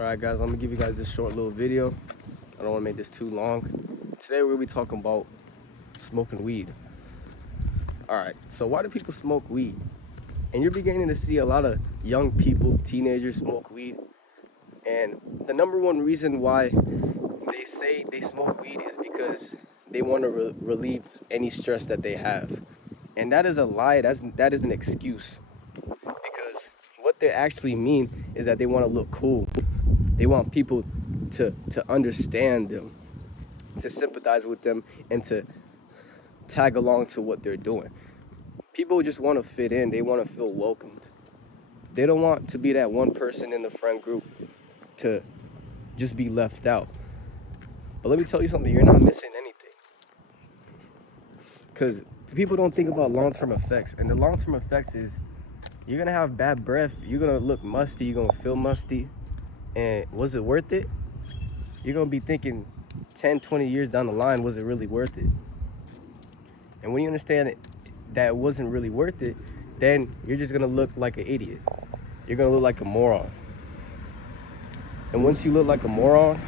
Alright guys, I'm gonna give you guys this short little video. I don't wanna make this too long. Today we're gonna be talking about smoking weed. Alright, so why do people smoke weed? And you're beginning to see a lot of young people, teenagers smoke weed. And the number one reason why they say they smoke weed is because they want to relieve any stress that they have. And that is a lie, that is an excuse. Because what they actually mean is that they want to look cool. They want people to understand them, to sympathize with them, and to tag along to what they're doing. People just want to fit in. They want to feel welcomed. They don't want to be that one person in the friend group to just be left out. But let me tell you something, you're not missing anything. Because people don't think about long-term effects. And the long-term effects is you're going to have bad breath. You're going to look musty. You're going to feel musty. And was it worth it? You're going to be thinking 10, 20 years down the line, was it really worth it? And when you understand that it wasn't really worth it, then you're just going to look like an idiot. You're going to look like a moron. And once you look like a moron,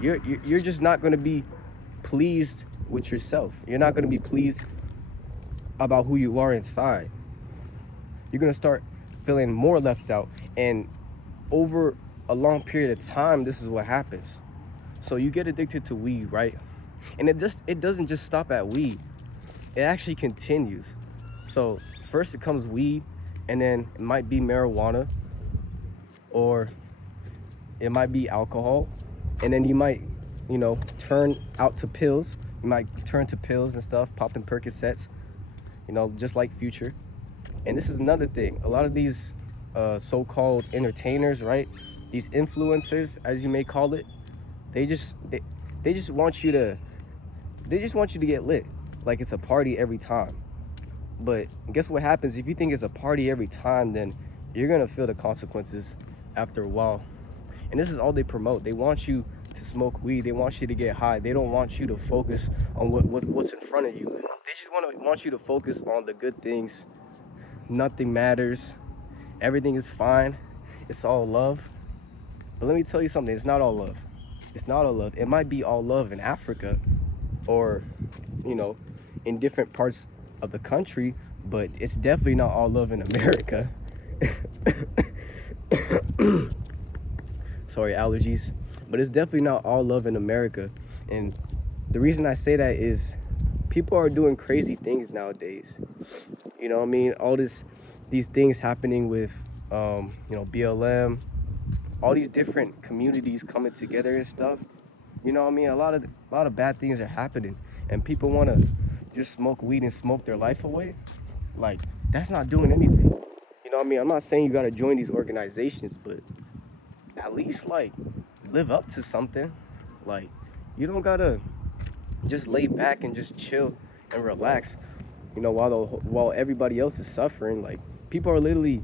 you're just not going to be pleased with yourself. You're not going to be pleased about who you are inside. You're going to start feeling more left out. And over a long period of time, this is what happens. So you get addicted to weed, right? And it doesn't just stop at weed. It actually continues. So first it comes weed, and then it might be marijuana, or it might be alcohol, and then you might, turn out to pills. You might turn to pills and stuff, popping Percocets, just like Future. And this is another thing. A lot of these so-called entertainers, right? These influencers, as you may call it, they just want you to get lit, like it's a party every time. But guess what happens if you think it's a party every time? Then you're gonna feel the consequences after a while. And this is all they promote. They want you to smoke weed. They want you to get high. They don't want you to focus on what's in front of you. They just want you to focus on the good things. Nothing matters. Everything is fine. It's all love. But let me tell you something. It's not all love. It's not all love. It might be all love in Africa, or in different parts of the country, but it's definitely not all love in America. Sorry, allergies. But it's definitely not all love in America. And the reason I say that is people are doing crazy things nowadays. All these things happening with BLM, all these different communities coming together and stuff. A lot of bad things are happening, and people want to just smoke weed and smoke their life away. Like, that's not doing anything. I'm not saying you got to join these organizations, but at least live up to something. Like, you don't gotta just lay back and just chill and relax, while everybody else is suffering. Like, people are literally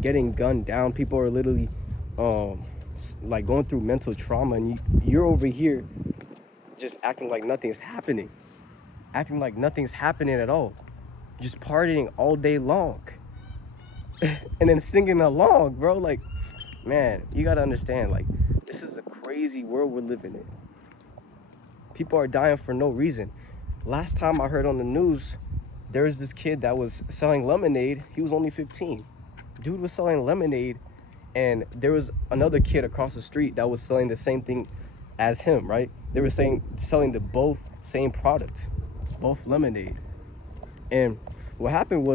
getting gunned down. People are literally going through mental trauma, and you're over here just acting like nothing's happening at all, just partying all day long and then singing along, bro. Like, man, you gotta understand, like, this is a crazy world we're living in. People are dying for no reason. Last time I heard on the news, there was this kid that was selling lemonade. He was only 15. Dude was selling lemonade, and there was another kid across the street that was selling the same thing as him, right? They were selling the both same product, both lemonade. And what happened was